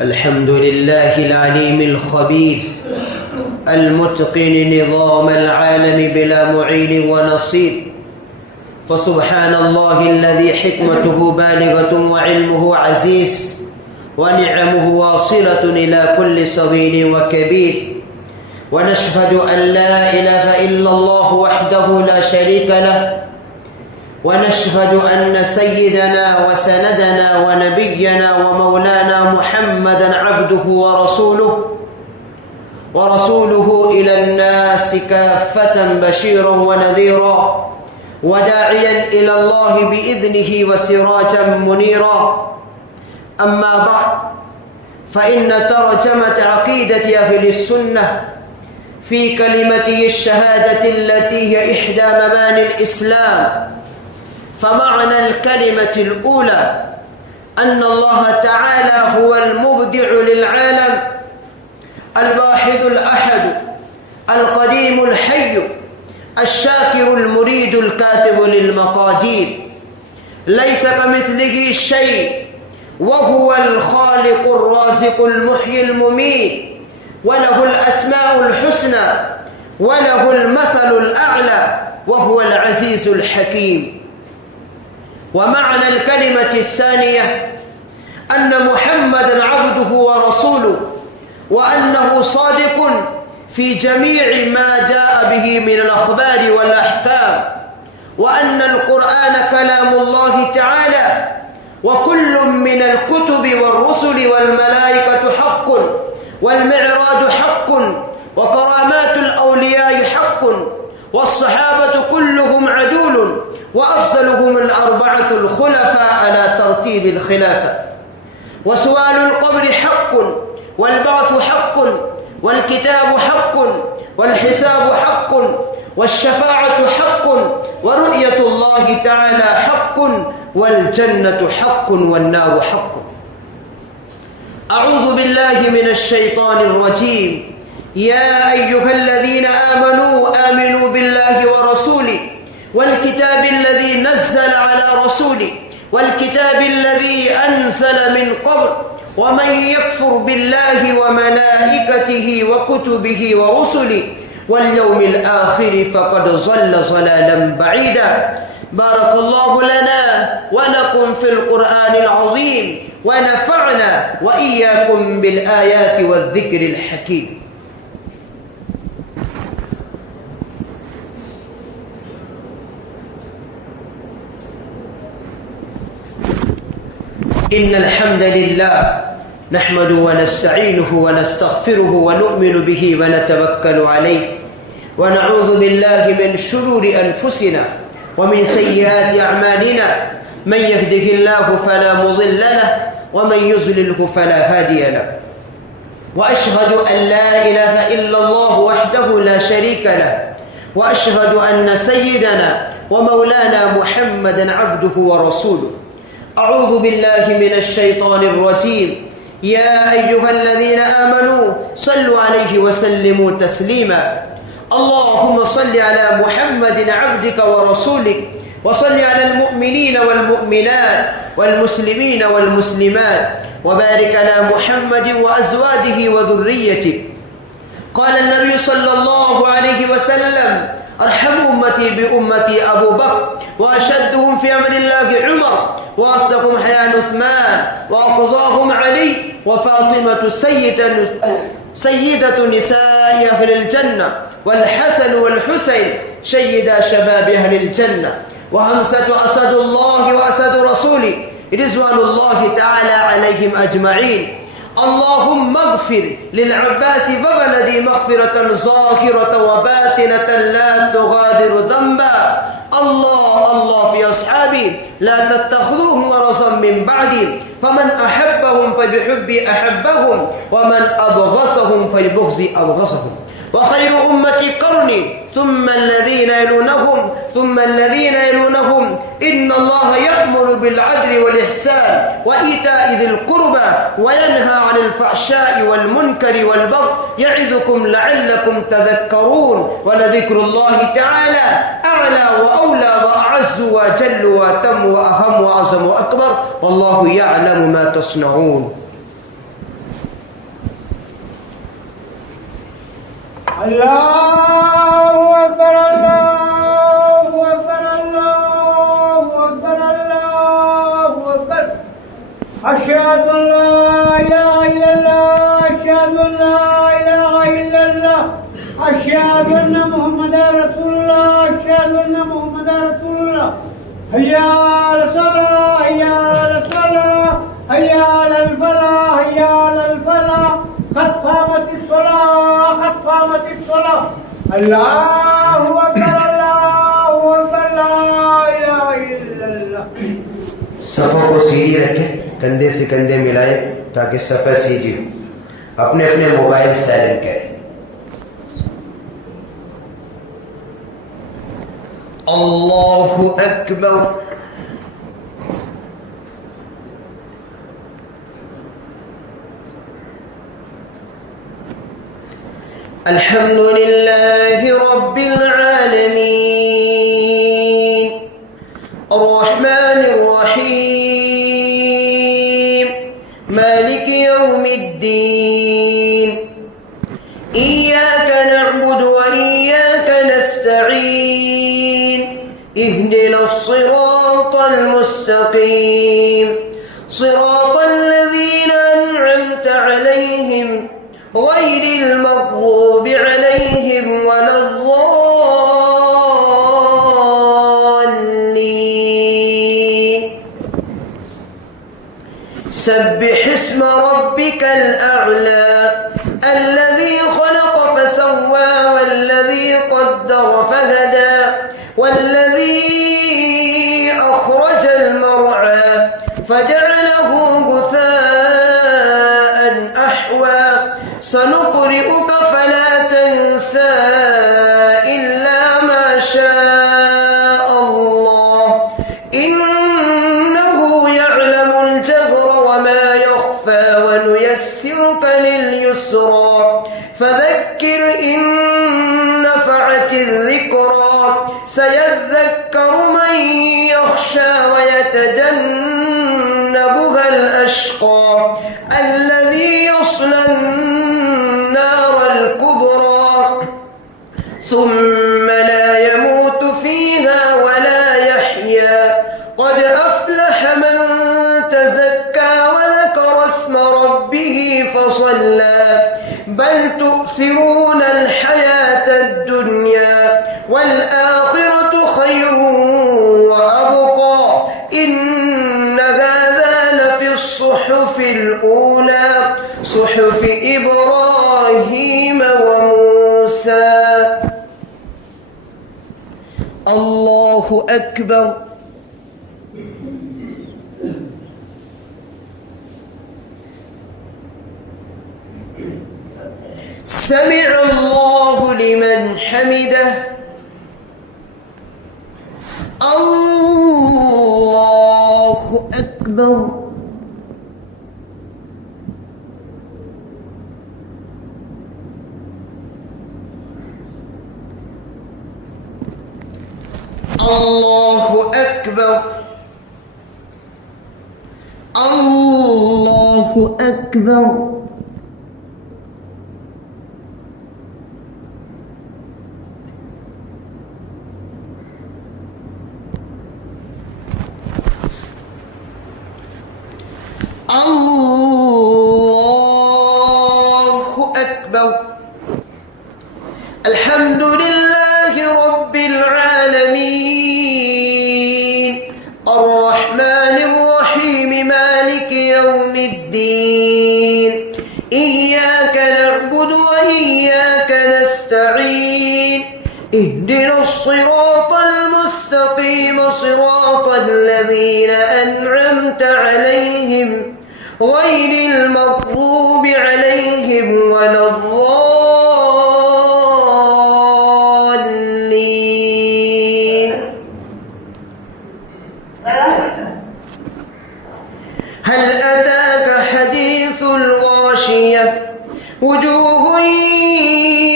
الحمد لله العليم الخبير المتقن نظام العالم بلا معين ونصير. فسبحان الله الذي حكمته بالغة وعلمه عزيز ونعمه واصلة إلى كل صغير وكبير. ونشهد أن لا إله إلا الله وحده لا شريك له، ونشهد أن سيدنا وسندنا ونبينا ومولانا محمدا عبده ورسوله إلى الناس كافة بشيرا ونذيرا وداعيا إلى الله بإذنه وسراجا منيرا. أما بعد، فإن ترجمة عقيدة أهل السنة في كلمته الشهادة التي هي إحدى مباني الإسلام. فمعنى الكلمة الأولى أن الله تعالى هو المبدع للعالم، الواحد الأحد، القديم الحي، الشاكر المريد الكاتب للمقادير، ليس كمثله شيء، وهو الخالق الرازق المحيي المميت، وله الأسماء الحسنى وله المثل الأعلى، وهو العزيز الحكيم. ومعنى الكلمة الثانية أن محمدًا عبده ورسوله، وأنه صادق في جميع ما جاء به من الأخبار والأحكام، وأن القرآن كلام الله تعالى، وكل من الكتب والرسل والملائكة حق، والمعراج حق، وكرامات الأولياء حق، والصحابة كلهم عدول، وأفضلهم الأربعة الخلفاء على ترتيب الخلافة. وسؤال القبر حق، والبعث حق، والكتاب حق، والحساب حق، والشفاعة حق، ورؤية الله تعالى حق، والجنة حق، والنار حق. أعوذ بالله من الشيطان الرجيم. يا أيها الذين آمنوا بالله ورسوله والكتاب الذي نزل على رسوله والكتاب الذي أنزل من قبل، ومن يكفر بالله وملائكته وكتبه ورسله واليوم الآخر فقد ضل ضلالا بعيدا. بارك الله لنا ولكم في القرآن العظيم، ونفعنا وإياكم بالآيات والذكر الحكيم. إن الحمد لله نحمده ونستعينه ونستغفره ونؤمن به ونتوكل عليه، ونعوذ بالله من شرور أنفسنا ومن سيئات أعمالنا. من يهده الله فلا مضل له، ومن يضلله فلا هادي له. وأشهد أن لا إله إلا الله وحده لا شريك له، وأشهد أن سيدنا ومولانا محمدا عبده ورسوله. أعوذ بالله من الشيطان الرجيم. يا أيها الذين آمنوا صلوا عليه وسلموا تسليما. اللهم صل على محمد عبدك ورسولك، وصل على المؤمنين والمؤمنات والمسلمين والمسلمات، وبارك على محمد وأزواجه وذريته. قال النبي صلى الله عليه وسلم: أرحم أمتي بأمتي أبو بكر، وأشدهم في أمر الله عمر، وأصدقهم حياء عثمان، وأقضاهم علي، وفاطمة سيدة نساء أهل الجنة، والحسن والحسين سيدا شباب أهل الجنة، وهمسة أسد الله وأسد رسوله رضوان الله تعالى عليهم أجمعين. اللهم اغفر للعباس وولدي مغفرة ظاهرة وباطنة لا تغادر ذنبا. الله في أصحابي لا تتخذوهم ورثا من بعدي، فمن أحبهم فبحبي أحبهم، ومن أبغضهم فببغضي أبغضهم. وخير أمتي قرني، ثم الذين يلونهم، ثم الذين يلونهم. إن الله يأمر بالعدل والإحسان وإيتاء ذي القربى، وينهى عن الفحشاء والمنكر والبغي، يعظكم لعلكم تذكرون. ولذكر الله تعالى أعلى وأولى وأعز وأجل وأتم وأهم وأعظم وأكبر، والله يعلم ما تصنعون. الله أكبر الله أكبر الله أكبر الله أكبر أشهد أن لا إله إلا الله أشهد أن لا إله إلا الله أشهد أن محمدا رسول الله أشهد أن محمدا رسول الله هيا على الصلاة هيا على الصلاة هيا على الفلاح هيا على الفلاح قد قامت الصلاة قد قامت الصلاة الله أكبر الله أكبر لا إله إلا الله. सफ़ों को सीधी रखें, कंधे से कंधे मिलाए ताकि सफ़ा सीधी हो. अपने अपने मोबाइल साइलेंट करें. अल्लाहु अकबर. अल्हम्दुलिल्लाहि रब्बिल आलमीन अर्रहमानिर रहीम मालिकि यौमिद्दीन इय्याका नअबुदु व इय्याका नस्तईन इहदिनस सिरातल मुस्तकीम सिरातल लज़ीना अन'अमता अलैहिम गैरिल मग़ज़ूबि अलैहिम वलद्दॉल्लीन. सब्बिह इस्म रब्बिकल अअला الذي خلق فسوى والذي قدر فهدى والذي أخرج المرعى فجعله غثاء أحوى سنقرئك فلا تنسى إلا ما شاء الله إنه يعلم الجهر وما يخفى ونيسرك لليسرى فذكر إن نفعت الذكرى سيذكر من يخشى ويتجنبها الأشقى الذي يصلى النار الكبرى ثم لا يموت فيها ولا يحيا قد أفلح من تزكى وذكر اسم ربه فصلى بل تؤثرون الحياة الدنيا والآخرة خير وأبقى إن هذا لفي الصحف الأولى صحف إبراهيم وموسى. الله أكبر. سمع الله لمن حمده. الله أكبر. الله أكبر. الله أكبر. الله أكبر. الحمد لله رب العالمين الرحمن الرحيم مالك يوم الدين إياك نعبد وإياك نستعين اهدنا الصراط المستقيم صراط الذين أنعمت عليهم غير المغضوب عليهم ولا الضالين. هل أتاك حديث الغاشية وجوه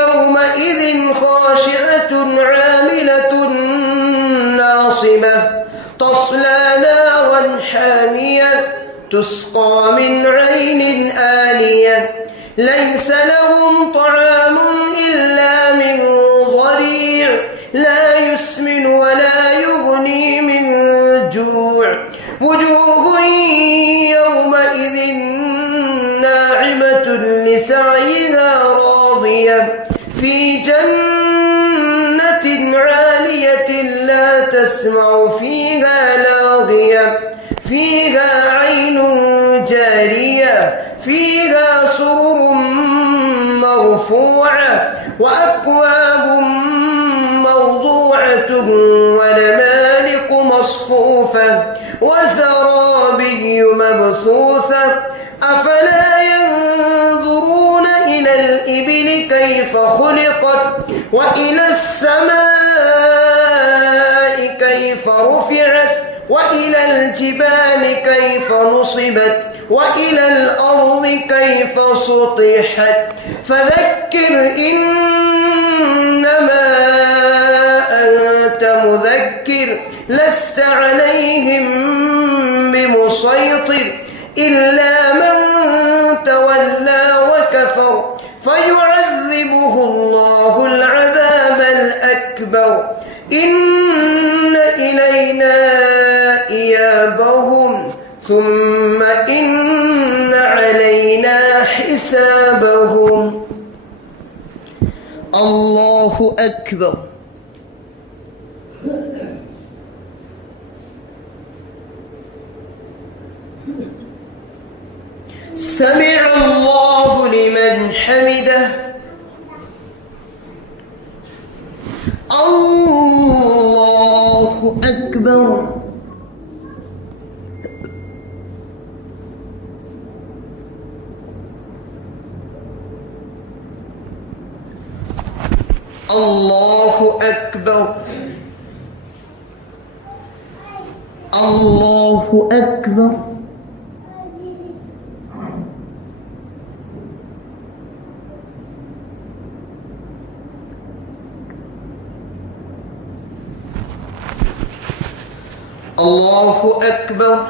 يومئذ خاشعة عاملة ناصبة تصلى نارا حامية تسقى من عين آنية ليس لهم طعام إلا من ضريع لا يسمن ولا يغني من جوع وجوه يومئذ ناعمة لسعيها راضية في جنة عالية لا تسمع فيها لاغية فيها عين جارية فيها سرر مرفوعة وأكواب موضوعة ونمارق مصفوفة وزرابي مبثوثة أفلا ينظرون إلى الإبل كيف خلقت وإلى السماء كيف رفعت وإلى الجبال كيف نصبت وإلى الأرض كيف سطحت فذكر إنما أنت مذكر لست عليهم بمسيطر إلا من تولى وكفر فيعذبه الله العذاب الأكبر إن إلينا إيابهم ثم إن علينا حسابهم. الله أكبر. سمع الله لمن حمده. الله أكبر. الله أكبر. الله أكبر. الله أكبر.